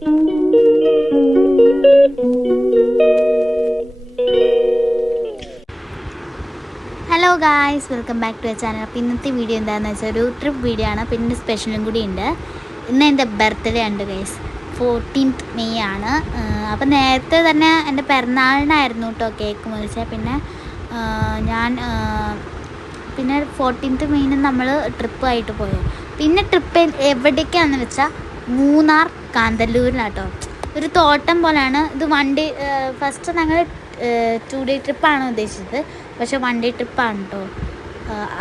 Hello guys, welcome back to a channel. അപ്പോൾ ഇന്നത്തെ video എന്താണെന്ന് വെച്ചാൽ ഒരു ട്രിപ്പ് വീഡിയോ ആണ്. പിന്നെ സ്പെഷ്യലും കൂടി ഉണ്ട്. ഇന്ന് എൻ്റെ ബർത്ത്ഡേ ഉണ്ട് ഗൈസ്. 14th May ആണ്. അപ്പോൾ നേരത്തെ തന്നെ എൻ്റെ പിറന്നാളിനായിരുന്നു കേട്ടോ കേക്ക് മേടിച്ചത്. പിന്നെ ഞാൻ 14th May നമ്മൾ ട്രിപ്പായിട്ട് പോയത്. പിന്നെ ട്രിപ്പ് എവിടേക്കാണെന്ന് വെച്ചാൽ മൂന്നാർ കാന്തല്ലൂരിലാട്ടോ. ഒരു തോട്ടം പോലെയാണ് ഇത്. വണ്ടി ഫസ്റ്റ് ഞങ്ങൾ 2 day ട്രിപ്പാണ് ഉദ്ദേശിച്ചത്. പക്ഷെ 1 day ട്രിപ്പാണ് കേട്ടോ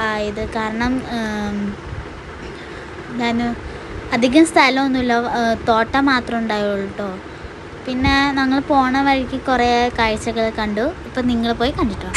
ആയത്. കാരണം ഞാൻ അധികം സ്ഥലമൊന്നുമില്ല, തോട്ടം മാത്രം ഉണ്ടായുള്ളൂ കേട്ടോ. പിന്നെ ഞങ്ങൾ പോണ വഴിക്ക് കുറേ കാഴ്ചകൾ കണ്ടു. ഇപ്പം നിങ്ങൾ പോയി കണ്ടിട്ടോ.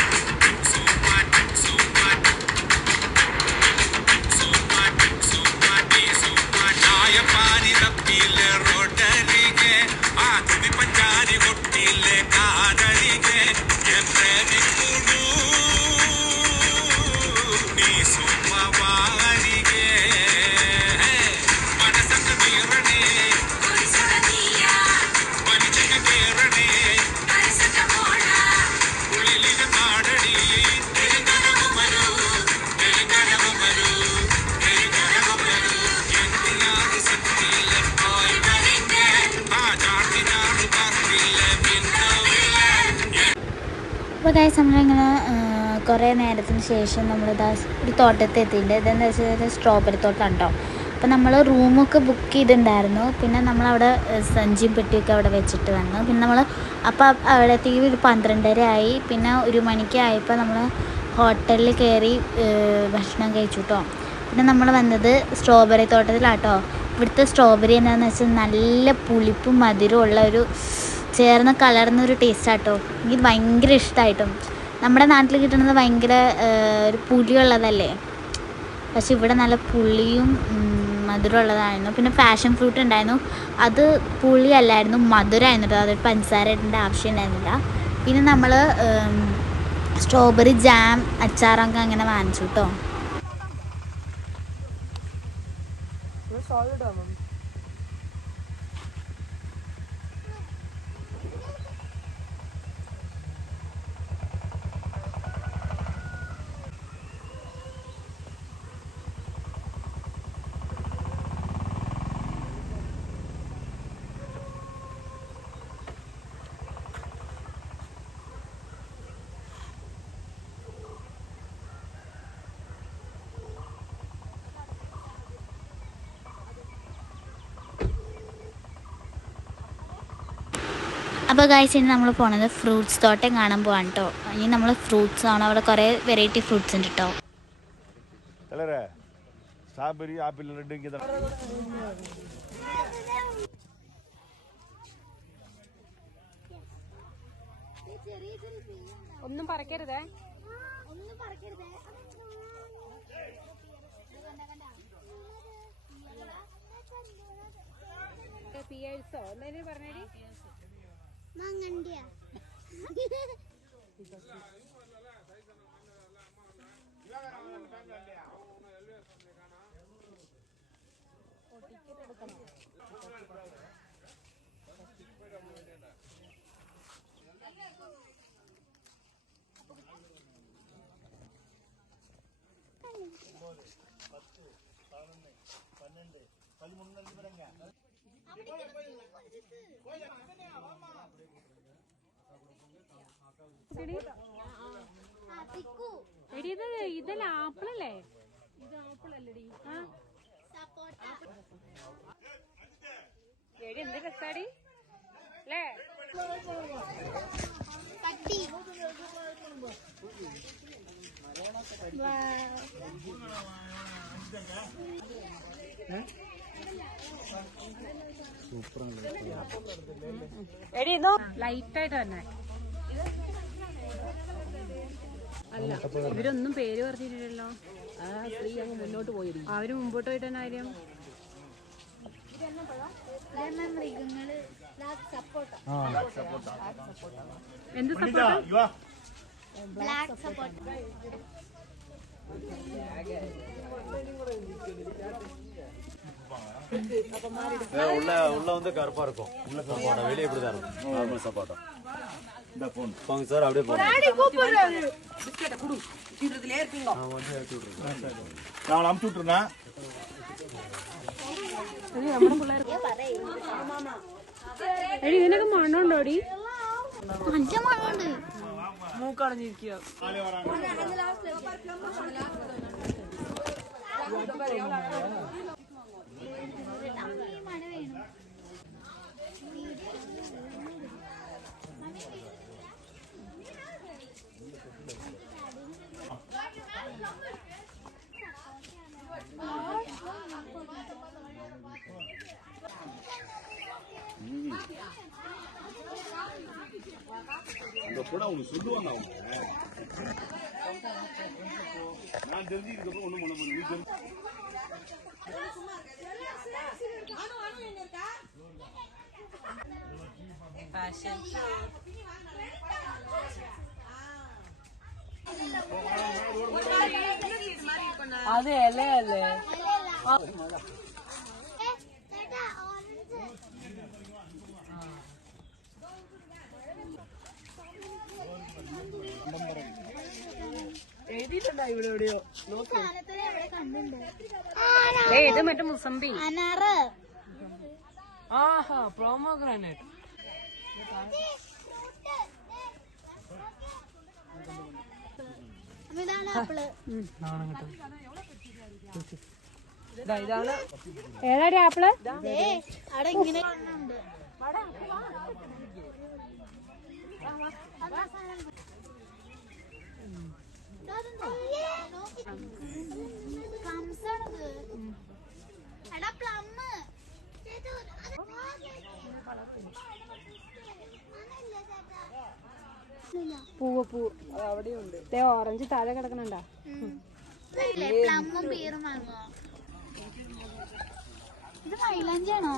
അപ്പോൾ ഗൈസ്, നമ്മളിങ്ങനെ കുറേ നേരത്തിന് ശേഷം നമ്മളിതാ ഒരു തോട്ടത്തിൽ എത്തിയിട്ടുണ്ട്. ഇതെന്താ വെച്ചാൽ സ്ട്രോബെറി തോട്ടം ഉണ്ടോ. അപ്പോൾ നമ്മൾ റൂമൊക്കെ ബുക്ക് ചെയ്തിട്ടുണ്ടായിരുന്നു. പിന്നെ നമ്മളവിടെ സഞ്ചിയും പെട്ടിയൊക്കെ അവിടെ വെച്ചിട്ട് വന്നു. പിന്നെ നമ്മൾ അപ്പോൾ അവിടെ എത്തി ഒരു 12:30 ആയി. പിന്നെ 1 മണിക്ക് ആയപ്പോൾ നമ്മൾ ഹോട്ടലിൽ കയറി ഭക്ഷണം കഴിച്ചു കേട്ടോ. പിന്നെ നമ്മൾ വന്നത് സ്ട്രോബെറി തോട്ടത്തിലാട്ടോ. ഇവിടുത്തെ സ്ട്രോബെറി എന്താണെന്ന് വെച്ചാൽ നല്ല പുളിപ്പും മധുരവും ഉള്ള ഒരു ചേർന്ന് കലർന്നൊരു ടേസ്റ്റാട്ടോ. എനിക്ക് ഭയങ്കര ഇഷ്ടമായിട്ടും. നമ്മുടെ നാട്ടിൽ കിട്ടുന്നത് ഭയങ്കര ഒരു പുളിയുള്ളതല്ലേ, പക്ഷെ ഇവിടെ നല്ല പുളിയും മധുരമുള്ളതായിരുന്നു. പിന്നെ പാഷൻ ഫ്രൂട്ട് ഉണ്ടായിരുന്നു. അത് പുളിയല്ലായിരുന്നു, മധുരമായിരുന്നു കേട്ടോ. അതൊരു പഞ്ചസാര ഇടേണ്ട ആവശ്യം ഉണ്ടായിരുന്നില്ല. പിന്നെ നമ്മൾ സ്ട്രോബെറി ജാം അച്ചാറൊക്കെ അങ്ങനെ വാങ്ങിച്ചു കേട്ടോ. അപ്പോൾ ഗൈസ്, ഇനി നമ്മൾ പോണത് ഫ്രൂട്ട്സ് തോട്ടം കാണാൻ പോകാൻ കേട്ടോ. ഇനി നമ്മൾ ഫ്രൂട്ട്സ് ആണ്. അവിടെ കുറേ വെറൈറ്റി ഫ്രൂട്ട്സ് ഉണ്ട് കേട്ടോ. ഒന്നും പറക്കരുതേ. പിയേഴ്സോ എന്തായാലും പറഞ്ഞേടി. എടി ഇതല്ല ആപ്പിളല്ലേ? ഇത് ആപ്പിളല്ലടി. എടി എന്ത് രസാടി അല്ലേ? എടി ഇതോ ലൈറ്റായിട്ട് തന്നെ. അല്ല, ഇവരൊന്നും പേര് പറഞ്ഞിട്ടില്ലല്ലോ. മുന്നോട്ട് പോയി. അവര് മുമ്പോട്ട് പോയിട്ട് തന്നെ കാര്യം. എന്ത് സപ്പോർട്ട്? Black support. உள்ள வந்து கருப்பா இருக்கும். உள்ள சப்பாட்டா வெளியே இப்படி தான் இருக்கும். நார்மல் சப்பாட்டா. இந்த போன் போங்க சார் அப்படியே போங்க. பிஸ்கட் குடு. தீரதுல ஏர்ப்பீங்க. நான் வந்து ஏத்தி விட்டுறேன். நான் அமுச்சு விட்டுறேன். എടി നിനക്ക് മണ്ണുണ്ടോടി? നല്ല മണമുണ്ട്. മൂക്കടഞ്ഞിരിക്കുക. இந்த கூட அவங்க சொல்லுவாங்க அவங்க. நான் தெரிஞ்சுக்கிறப்ப ஒண்ணும் பண்ண முடியும். അതെ അല്ലേ അല്ലേ എഴുതിയിട്ടുണ്ടോ ഇവിടെ എവിടെയോ? ഇത് മറ്റേ മുസമ്പി. അനാറ്. ആഹാ പ്രോമോഗ്രാനേറ്റ്. ഇതാണ് ആപ്പിള്. ഇതാണ് ഏതാടി ആപ്പിള്? അവിടെ ഇങ്ങനെ ഉണ്ട്. പൂവ് പൂ അവിടെയുണ്ട്. ഓറഞ്ച് താഴെ കിടക്കണുണ്ടാ? പ്ലമ്മും പീറും വാങ്ങോ? ഇത് മൈലാഞ്ചാണോ?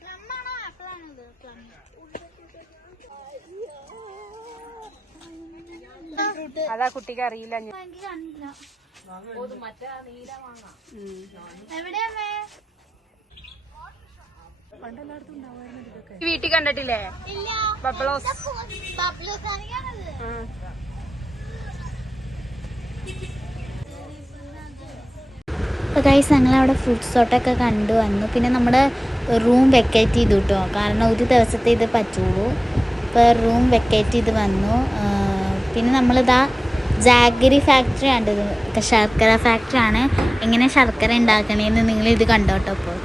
പ്ലമ്മാണോ ആപ്പിളാണോ ഇത്? പ്ലം. അതാ കുട്ടിക്ക് അറിയില്ല. എനിക്ക് കണ്ടില്ല. എവിടെയാ? വീട്ടിൽ കണ്ടിട്ടില്ലേ ബബ്ലോസ്? അപ്പോൾ ഗൈസ് ഞങ്ങളവിടെ ഫുഡ് സോട്ടൊക്കെ കണ്ടു വന്നു. പിന്നെ നമ്മുടെ റൂം വെക്കേറ്റ് ചെയ്തു കേട്ടോ, കാരണം ഒരു ദിവസത്തെ ഇത് പറ്റുള്ളൂ. ഇപ്പോൾ റൂം വെക്കേറ്റ് ചെയ്ത് വന്നു. പിന്നെ നമ്മളിതാ ജാഗരി ഫാക്ടറി ആണ്, ഇത് ശർക്കര ഫാക്ടറി ആണ്. എങ്ങനെ ശർക്കര ഉണ്ടാക്കണേന്ന് നിങ്ങളിത് കണ്ടോട്ടോ. അപ്പോൾ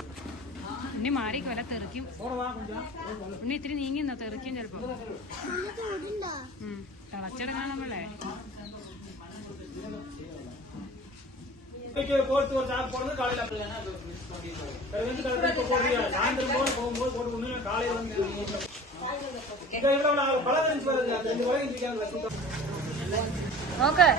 ഉണ്ണി മാറിക്ക് വല്ല തെറിക്കും. ഉണ്ണി ഇത്തിരി നീങ്ങി നിന്നോ, തെറിക്കും ചിലപ്പോ. തിളച്ചെടുക്കാൻ നമ്മളെ നോക്ക്.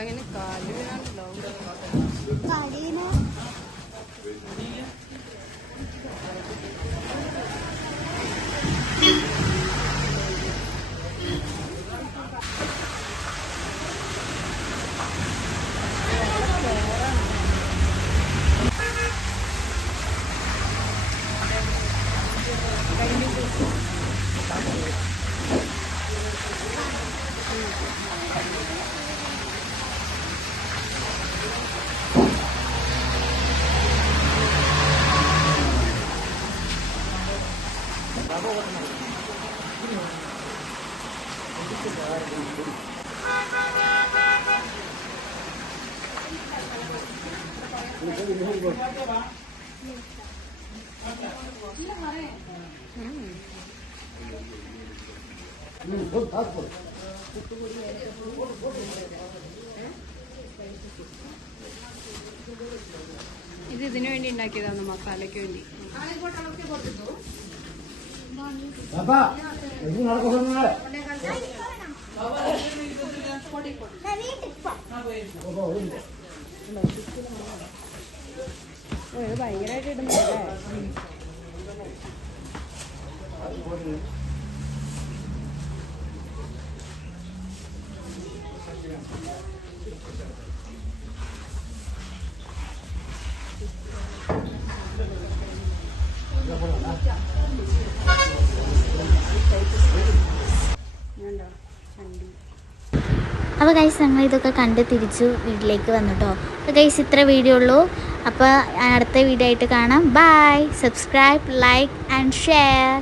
അങ്ങനെ കാല് വീണാണല്ലോ. ഇത് ഇതിനു വേണ്ടി ഉണ്ടാക്കിയതാണ്, മസാലയ്ക്ക് വേണ്ടി. ഇത് ഭയങ്കരമായിട്ട് ഇടുന്നല്ലേ. അപ്പോൾ ഗൈസ് ഞങ്ങൾ ഇതൊക്കെ കണ്ട് തിരിച്ചു വീട്ടിലേക്ക് വന്നു കേട്ടോ. അപ്പോൾ ഗൈസ് ഇത്ര വീഡിയോ ഉള്ളൂ. അപ്പോൾ അടുത്ത വീഡിയോ ആയിട്ട് കാണാം. Bye. Subscribe, like and share.